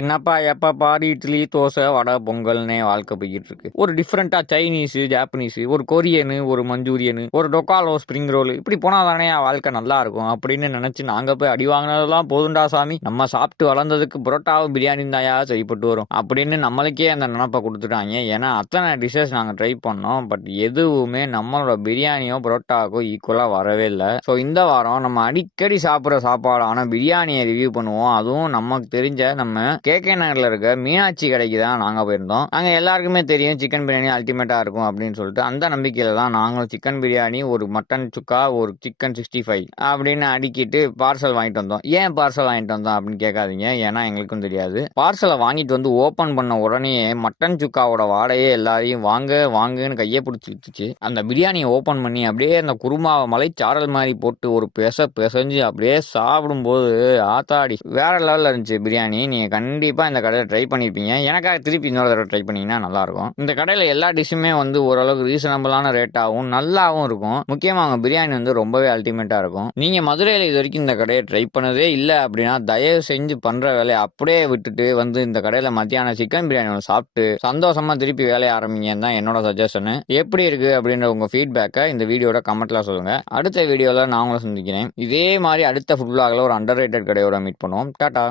என்னப்பா எப்ப பாரு இட்லி தோசை வடை பொங்கல்னே வாழ்க்கை போய்கிட்டு இருக்கு. ஒரு டிஃப்ரெண்டா சைனீஸ் ஜாப்பனீஸ் ஒரு கொரியனு ஒரு மஞ்சூரியனு ஒரு டொக்காலோ ஸ்ப்ரிங் ரோல் இப்படி போனா தானே வாழ்க்கை நல்லா இருக்கும் அப்படின்னு நினைச்சு நாங்க போய் அடி வாங்கினதெல்லாம் போதுண்டா சாமி, நம்ம சாப்பிட்டு வளர்ந்ததுக்கு புரோட்டாவும் பிரியாணி தாயா சரிப்பட்டு வரும் அப்படின்னு நம்மளுக்கே அந்த நினப்பை கொடுத்துட்டாங்க. ஏன்னா அத்தனை டிஷ்ஷஸ் நாங்கள் ட்ரை பண்ணோம், பட் எதுவுமே நம்மளோட பிரியாணியோ புரோட்டாக்கோ ஈக்குவலா வரவே இல்லை. ஸோ இந்த வாரம் நம்ம அடிக்கடி சாப்பிட்ற சாப்பாடான பிரியாணியை ரிவ்யூ பண்ணுவோம். அதுவும் நமக்கு தெரிஞ்ச நம்ம கேகே நகர்ல இருக்க மீனாட்சி கடைக்கு தான் நாங்க போயிருந்தோம். நாங்க எல்லாருக்குமே தெரியும் சிக்கன் பிரியாணி அல்டிமேட்டா இருக்கும் அப்படின்னு சொல்லிட்டு அந்த நம்பிக்கையில தான் நாங்களும் சிக்கன் பிரியாணி, ஒரு மட்டன் சுக்கா, ஒரு சிக்கன் 65 அப்படின்னு அடிக்கிட்டு பார்சல் வாங்கிட்டு வந்தோம். ஏன் பார்சல் வாங்கிட்டு வந்தோம் அப்படின்னு கேட்காதீங்க, ஏன்னா எங்களுக்கும் தெரியாது. பார்சலை வாங்கிட்டு வந்து ஓபன் பண்ண உடனே மட்டன் சுக்காவோட வாடையே எல்லாரையும் வாங்க வாங்கன்னு கையை பிடிச்சிருச்சு. அந்த பிரியாணியை ஓபன் பண்ணி அப்படியே அந்த குருமாவை மலைச்சாரல் மாதிரி போட்டு ஒரு பிசைஞ்சு அப்படியே சாப்பிடும்போது ஆத்தாடி வேற லெவல்ல இருந்துச்சு பிரியாணி. நீங்க கண்டிப்பா இந்த கடையில் ட்ரை பண்ணிருப்பீங்க. எனக்காக திருப்பி இன்னொரு தடவை ட்ரை பண்ணீங்கன்னா நல்லா இருக்கும். இந்த கடையில எல்லா டிஷ்ஷுமே வந்து ஓரளவுக்கு ரீசனபிளான ரேட்டாகவும் நல்லாவும் இருக்கும். முக்கியமா அவங்க பிரியாணி வந்து ரொம்பவே அல்டிமேட்டா இருக்கும். நீங்க மதுரையில இது வரைக்கும் இந்த கடையை ட்ரை பண்ணதே இல்லை அப்படின்னா தயவு செஞ்சு பண்ற வேலையை அப்படியே விட்டுட்டு வந்து இந்த கடையில மத்தியானம் சிக்கன் பிரியாணி சாப்பிட்டு சந்தோஷமா திருப்பி வேலையை ஆரம்பிங்கன்னு தான் என்னோட சஜஷன். எப்படி இருக்கு அப்படின்ற உங்க ஃபீட்பேக்கை இந்த வீடியோட கமெண்ட்ல சொல்லுங்க. அடுத்த வீடியோல நான் உங்களை சந்திக்கிறேன். இதே மாதிரி அடுத்த ஃபுட் vlogல ஒரு அண்டர் ரேட்டட் கடையோட மீட் பண்ணுவோம். டாடா.